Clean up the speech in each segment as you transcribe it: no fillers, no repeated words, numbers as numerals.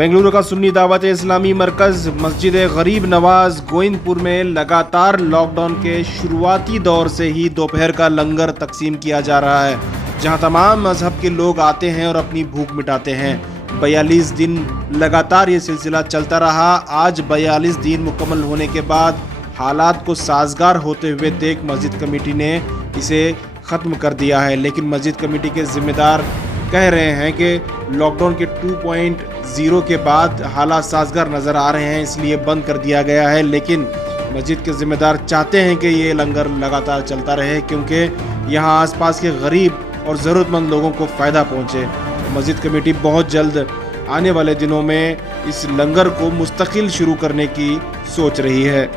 बेंगलुरु का सुन्नी दावत इस्लामी मरकज़ मस्जिद गरीब नवाज गोविंदपुर में लगातार लॉकडाउन के शुरुआती दौर से ही दोपहर का लंगर तकसीम किया जा रहा है, जहां तमाम मजहब के लोग आते हैं और अपनी भूख मिटाते हैं। 42 दिन लगातार ये सिलसिला चलता रहा। आज 42 दिन मुकम्मल होने के बाद हालात को साजगार होते हुए देख मस्जिद कमेटी ने इसे ख़त्म कर दिया है, लेकिन मस्जिद कमेटी के ज़िम्मेदार कह रहे हैं कि लॉकडाउन के 2.0 के बाद हालात साजगार नज़र आ रहे हैं, इसलिए बंद कर दिया गया है। लेकिन मस्जिद के ज़िम्मेदार चाहते हैं कि ये लंगर लगातार चलता रहे, क्योंकि यहाँ आसपास के गरीब और ज़रूरतमंद लोगों को फ़ायदा पहुँचे। मस्जिद कमेटी बहुत जल्द आने वाले दिनों में इस लंगर को मुस्तकिल शुरू करने की सोच रही है।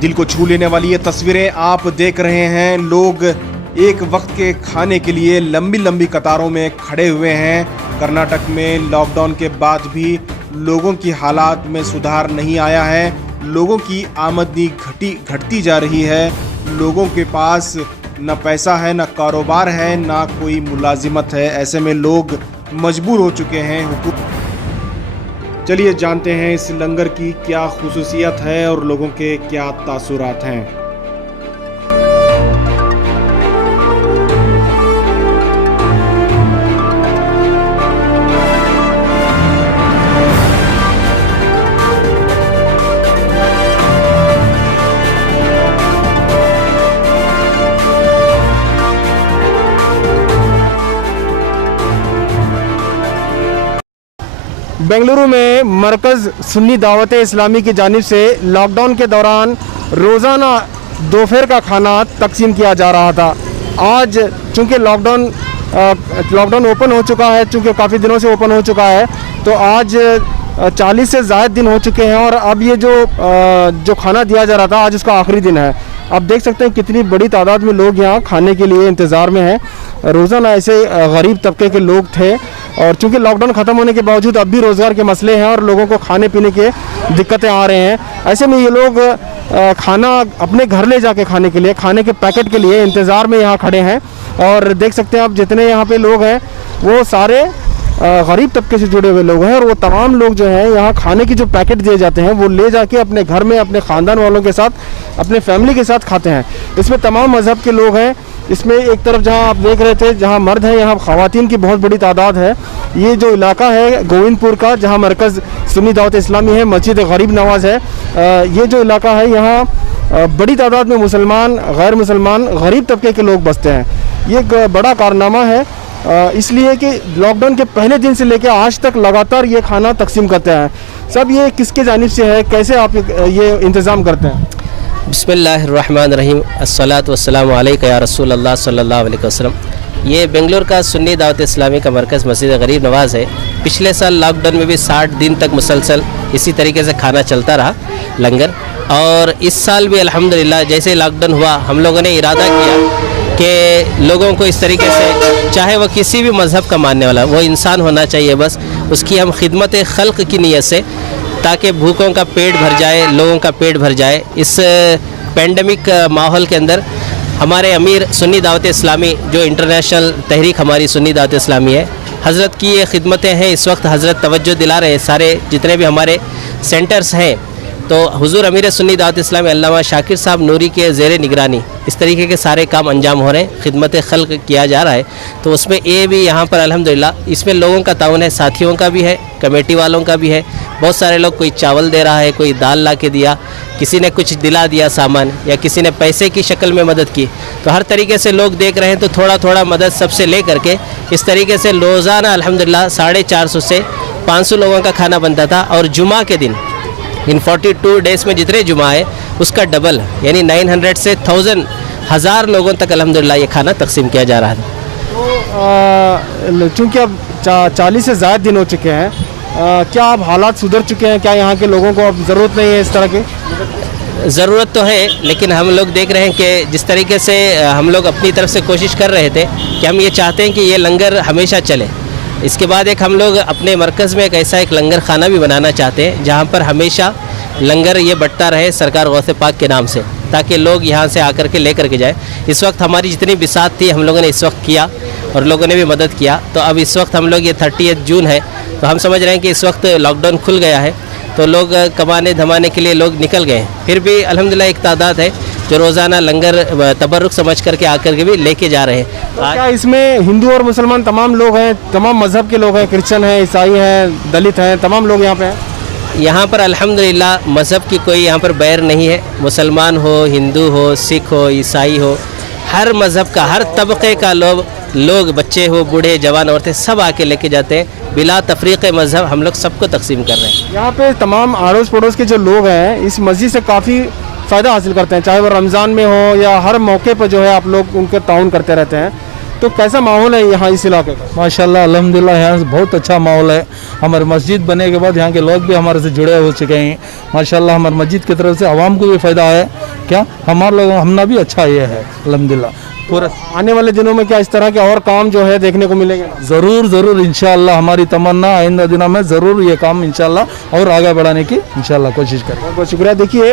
दिल को छू लेने वाली ये तस्वीरें आप देख रहे हैं। लोग एक वक्त के खाने के लिए लंबी लंबी कतारों में खड़े हुए हैं। कर्नाटक में लॉकडाउन के बाद भी लोगों की हालात में सुधार नहीं आया है। लोगों की आमदनी घटती जा रही है। लोगों के पास न पैसा है, न कारोबार है, न कोई मुलाजिमत है। ऐसे में लोग मजबूर हो चुके हैं। चलिए जानते हैं इस लंगर की क्या खुसूसियत है और लोगों के क्या तासुरात हैं। बेंगलुरु में मरकज़ सुन्नी दावत इस्लामी की जानिब से लॉकडाउन के दौरान रोज़ाना दोपहर का खाना तकसीम किया जा रहा था। आज चूँकि लॉकडाउन ओपन हो चुका है, चूँकि काफ़ी दिनों से ओपन हो चुका है, तो आज 40 से ज़ायद दिन हो चुके हैं और अब ये जो खाना दिया जा रहा था आज उसका आखिरी दिन है। आप देख सकते हैं कितनी बड़ी तादाद में लोग यहाँ खाने के लिए इंतज़ार में हैं। रोज़ाना ऐसे गरीब तबके के लोग थे और चूँकि लॉकडाउन ख़त्म होने के बावजूद अब भी रोज़गार के मसले हैं और लोगों को खाने पीने के दिक्कतें आ रहे हैं। ऐसे में ये लोग खाना अपने घर ले जाके खाने के लिए, खाने के पैकेट के लिए इंतज़ार में यहाँ खड़े हैं। और देख सकते हैं आप जितने यहाँ पे लोग हैं वो सारे गरीब तबके से जुड़े हुए लोग हैं और वो तमाम लोग जो हैं यहाँ खाने की जो पैकेट दिए जाते हैं वो ले जाके अपने घर में अपने ख़ानदान वालों के साथ, अपने फैमिली के साथ खाते हैं। इसमें तमाम मज़हब के लोग हैं। इसमें एक तरफ जहाँ आप देख रहे थे जहाँ मर्द हैं, यहाँ ख़वातीन की बहुत बड़ी तादाद है। ये जो इलाका है गोविंदपुर का, जहाँ मरकज़ सुन्नी दावत इस्लामी है, मस्जिद गरीब नवाज है, ये जो इलाका है यहाँ बड़ी तादाद में मुसलमान, गैर मुसलमान, गरीब तबके के लोग बसते हैं। ये एक बड़ा कारनामा है, इसलिए कि लॉकडाउन के पहले दिन से लेकर आज तक लगातार ये खाना तकसीम करते हैं। सब ये किसके जानिब से है, कैसे आप ये इंतज़ाम करते हैं? बिस्मिल्लाहिर्रहमानिर्रहीम, अस्सलातु वस्सलामु अलैका या रसूल अल्लाह सल्लल्लाहु अलैहि वसल्लम। ये बेंगलुरु का सुन्नी दावत इस्लामी का मरकज़ मस्जिद गरीब नवाज़ है। पिछले साल लॉकडाउन में भी 60 दिन तक मुसलसल इसी तरीके से खाना चलता रहा लंगर, और इस साल भी अल्हम्दुलिल्लाह जैसे लॉकडाउन हुआ हम लोगों ने इरादा किया कि लोगों को इस तरीके से, चाहे वह किसी भी मज़हब का मानने वाला, वो इंसान होना चाहिए, बस उसकी हम खिदमत खल्क़ की नीयत से, ताकि भूखों का पेट भर जाए, लोगों का पेट भर जाए। इस पेंडेमिक माहौल के अंदर हमारे अमीर सुन्नी दावत इस्लामी, जो इंटरनेशनल तहरीक हमारी सुन्नी दावत इस्लामी है, हज़रत की ये खिदमतें हैं। इस वक्त हज़रत तवज्जो दिला रहे हैं सारे जितने भी हमारे सेंटर्स हैं। तो हुज़ूर अमीर सुन्नी दावत इस्लामी अल्लामा शाकिर साहब नूरी के ज़ेरे निगरानी इस तरीके के सारे काम अंजाम हो रहे हैं, खिदमत खल्क़ किया जा रहा है। तो उसमें ये भी यहाँ पर अल्हम्दुलिल्लाह इसमें लोगों का ताउन है, साथियों का भी है, कमेटी वालों का भी है। बहुत सारे लोग, कोई चावल दे रहा है, कोई दाल ला के दिया, किसी ने कुछ दिला दिया सामान, या किसी ने पैसे की शक्ल में मदद की। तो हर तरीके से लोग देख रहे हैं, तो थोड़ा थोड़ा मदद सबसे ले करके इस तरीके से रोज़ाना अल्हम्दुलिल्लाह 450 से 500 लोगों का खाना बनता था। और जुमा के दिन इन 42 डेज़ में जितने जुमा है उसका डबल, यानी 900 से 1000 लोगों तक अल्हम्दुलिल्लाह ये खाना तकसीम किया जा रहा था। तो चूँकि अब 40 से ज़्यादा दिन हो चुके हैं, क्या अब हालात सुधर चुके हैं? क्या यहाँ के लोगों को अब ज़रूरत नहीं है इस तरह की? ज़रूरत तो है, लेकिन हम लोग देख रहे हैं कि जिस तरीके से हम लोग अपनी तरफ से कोशिश कर रहे थे कि हम ये चाहते हैं कि ये लंगर हमेशा चले, इसके बाद एक हम लोग अपने मरकज़ में एक ऐसा एक लंगर खाना भी बनाना चाहते हैं जहाँ पर हमेशा लंगर ये बंटता रहे सरकार गौसे पाक के नाम से, ताकि लोग यहाँ से आकर के लेकर के जाए। इस वक्त हमारी जितनी बिसात थी हम लोगों ने इस वक्त किया और लोगों ने भी मदद किया। तो अब इस वक्त हम लोग ये 30 जून है, तो हम समझ रहे हैं कि इस वक्त लॉकडाउन खुल गया है, तो लोग कमाने धमाने के लिए लोग निकल गए हैं। फिर भी अल्हम्दुलिल्लाह एक तादाद है जो रोज़ाना लंगर तबर्रुक समझ करके आकर के भी लेके जा रहे हैं। तो क्या इसमें हिंदू और मुसलमान तमाम लोग हैं, तमाम मज़हब के लोग हैं, क्रिश्चियन हैं, ईसाई हैं, दलित हैं, तमाम लोग यहाँ पे हैं? यहाँ पर अल्हम्दुलिल्लाह मज़हब की कोई यहाँ पर बैर नहीं है। मुसलमान हो, हिंदू हो, सिख हो, ईसाई हो, हर मज़हब का, हर तबके का लोग बच्चे हो, बूढ़े, जवान, औरतें सब आके लेके जाते हैं। बिला तफरीक़ मज़हब हम लोग सबको तकसीम कर रहे हैं। यहाँ पे तमाम आड़ोस पड़ोस के जो लोग हैं इस मस्जिद से काफ़ी फ़ायदा हासिल करते हैं, चाहे वो रमज़ान में हो या हर मौके पर जो है आप लोग उनके ताउन करते रहते हैं। तो कैसा माहौल है यहाँ इस इलाके का? माशाल्लाह अल्हम्दुलिल्लाह यहाँ से बहुत अच्छा माहौल है। हमारे मस्जिद बने के बाद यहाँ के लोग भी हमारे से जुड़े हो चुके हैं। माशाल्लाह हमारे मस्जिद की तरफ से आवाम को भी फ़ायदा है, क्या हमारे लोगों हमना भी अच्छा ये है अल्हम्दुलिल्लाह। पूरा आने वाले दिनों में क्या इस तरह के और काम जो है देखने को मिलेंगे? ज़रूर इंशाल्लाह हमारी तमन्ना आइंदा दिनों में ज़रूर ये काम इंशाल्लाह और आगे बढ़ाने की इंशाल्लाह कोशिश करें। बहुत बहुत शुक्रिया। देखिए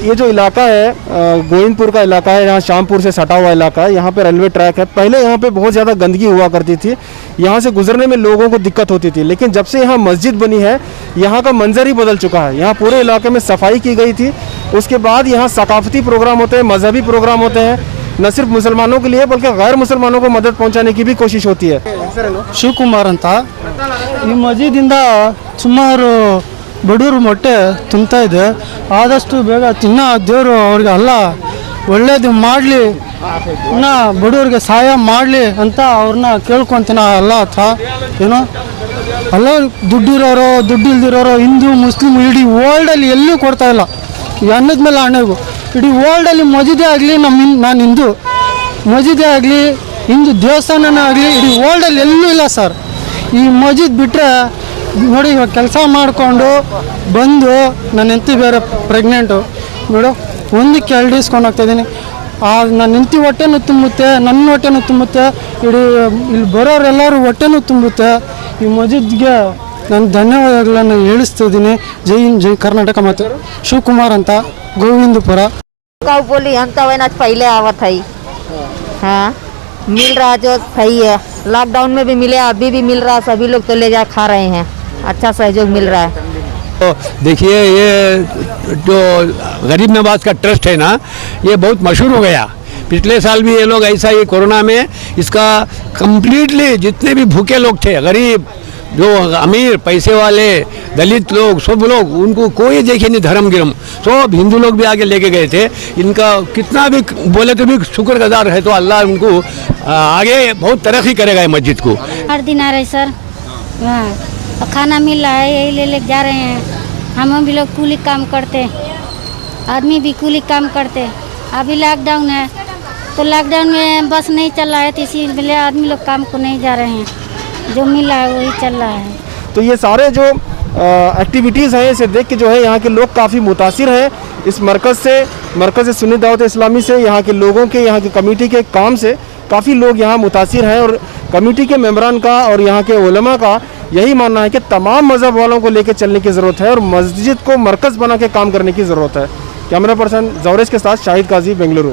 ये जो इलाका है गोविंदपुर का इलाका है, यहाँ शामपुर से सटा हुआ इलाका है। यहाँ पे रेलवे ट्रैक है। पहले यहाँ पे बहुत ज़्यादा गंदगी हुआ करती थी, यहाँ से गुजरने में लोगों को दिक्कत होती थी, लेकिन जब से यहाँ मस्जिद बनी है यहाँ का मंजर ही बदल चुका है। यहाँ पूरे इलाके में सफाई की गई थी, उसके बाद यहाँ सकाफती प्रोग्राम होते हैं, मजहबी प्रोग्राम होते हैं, न सिर्फ मुसलमानों के लिए बल्कि गैर मुसलमानों को मदद पहुंचाने की भी कोशिश होती है। ಶಿವಕುಮಾರ್ ಅಂತ ಈ ಮಸ್ಜಿದಿಂದ ಸುಮಾರು ಬಡವರು ಮೊಟ್ಟೆ ತುಂಬ್ತಾ ಇದೆ. ಆದಷ್ಟು ಬೇಗ ದೇವರು ಅವ್ರಿಗೆ ಅಲ್ಲ ಒಳ್ಳೇದು ಮಾಡಲಿ, ಇನ್ನು ಬಡವ್ರಿಗೆ ಸಹಾಯ ಮಾಡಲಿ ಅಂತ ಅವ್ರನ್ನ ಕೇಳ್ಕೊತೀನಿ ಅಲ್ಲ ಹತ್ರ. ಏನೋ ಅಲ್ಲ ದುಡ್ಡಿರೋರು ದುಡ್ಡು ಇಲ್ದಿರೋರು ಹಿಂದೂ ಮುಸ್ಲಿಮ್ ಇಡೀ ವರ್ಲ್ಡಲ್ಲಿ ಎಲ್ಲೂ ಕೊಡ್ತಾ ಇಲ್ಲ. ಈ ಅನ್ನದ ಮೇಲೆ ಹಣೆಗೂ ಇಡೀ ವರ್ಲ್ಡಲ್ಲಿ ಮಸ್ಜಿದೇ ಆಗಲಿ, ನಾನು ಹಿಂದೂ ಮಸ್ಜಿದೇ ಆಗಲಿ, ಹಿಂದೂ ದೇವಸ್ಥಾನನೇ ಆಗಲಿ ಇಡೀ ವರ್ಲ್ಡಲ್ಲಿ ಎಲ್ಲೂ ಇಲ್ಲ ಸರ್. ಈ ಮಸ್ಜಿದ್ ಬಿಟ್ಟರೆ ನೋಡಿ, ಇವಾಗ ಕೆಲಸ ಮಾಡಿಕೊಂಡು ಬಂದು ನನ್ನ ಹೆಂಡತಿ ಬೇರೆ ಪ್ರೆಗ್ನೆಂಟು ನೋಡು, ಒಂದಕ್ಕೆ 2 ಇಸ್ಕೊಂಡು ಹೋಗ್ತಾಯಿದ್ದೀನಿ. ನನ್ನ ಹೆಂಡತಿ ಹೊಟ್ಟೆನೂ ತುಂಬುತ್ತೆ, ನನ್ನ ಹೊಟ್ಟೆನೂ ತುಂಬುತ್ತೆ, ಇಡೀ ಇಲ್ಲಿ ಬರೋರೆಲ್ಲರೂ ಹೊಟ್ಟೆನೂ ತುಂಬುತ್ತೆ. ಈ ಮಸ್ಜಿದ್ಗೆ ನಾನು ಧನ್ಯವಾದಗಳನ್ನು ಹೇಳಿಸ್ತಿದ್ದೀನಿ. ಜೈ ಹಿಂದ್, ಜೈ ಕರ್ನಾಟಕ. ಮತ್ತು ಶಿವಕುಮಾರ್ ಅಂತ, ಗೋವಿಂದಪುರ. बोली हम तो वही पहले आवत है। हाँ, मिल रहा जो सही है। लॉकडाउन में भी मिले, अभी भी मिल रहा, सभी लोग तो ले जा खा रहे हैं, अच्छा सहयोग मिल रहा है। तो देखिए ये जो गरीब नवाज का ट्रस्ट है ना, ये बहुत मशहूर हो गया। पिछले साल भी ये लोग ऐसा ही कोरोना में इसका कंप्लीटली जितने भी भूखे लोग थे, गरीब, जो अमीर, पैसे वाले, दलित लोग, सब लोग, उनको कोई देखे नहीं धर्म गिरम, सब हिंदू लोग भी आगे लेके गए थे। इनका कितना भी बोले तो भी शुक्रगुजार है, तो अल्लाह उनको आगे बहुत तरक्की करेगा मस्जिद को। हर दिन आ रहे सर, हाँ खाना मिल रहा है, यही ले जा रहे हैं। हम भी लोग कूली काम करते, आदमी भी कूली काम करते। अभी लॉकडाउन है, तो लॉकडाउन में बस नहीं चल रहा है, तो इसीलिए आदमी लोग काम को नहीं जा रहे हैं, जो मिला है वही चल रहा है। तो ये सारे जो एक्टिविटीज़ हैं इसे देख के जो है यहाँ के लोग काफ़ी मुतासिर हैं इस मरकज़ सुन्नी दावत इस्लामी से। यहाँ के लोगों के, यहाँ की कमेटी के काम से काफ़ी लोग यहाँ मुतासिर हैं और कमेटी के मेंबरान का और यहाँ के उलमा का यही मानना है कि तमाम मज़हब वालों को लेकर चलने की ज़रूरत है और मस्जिद को मरकज़ बना के काम करने की ज़रूरत है। कैमरा पर्सन जौरेश के साथ शाहिद काजी, बेंगलुरु।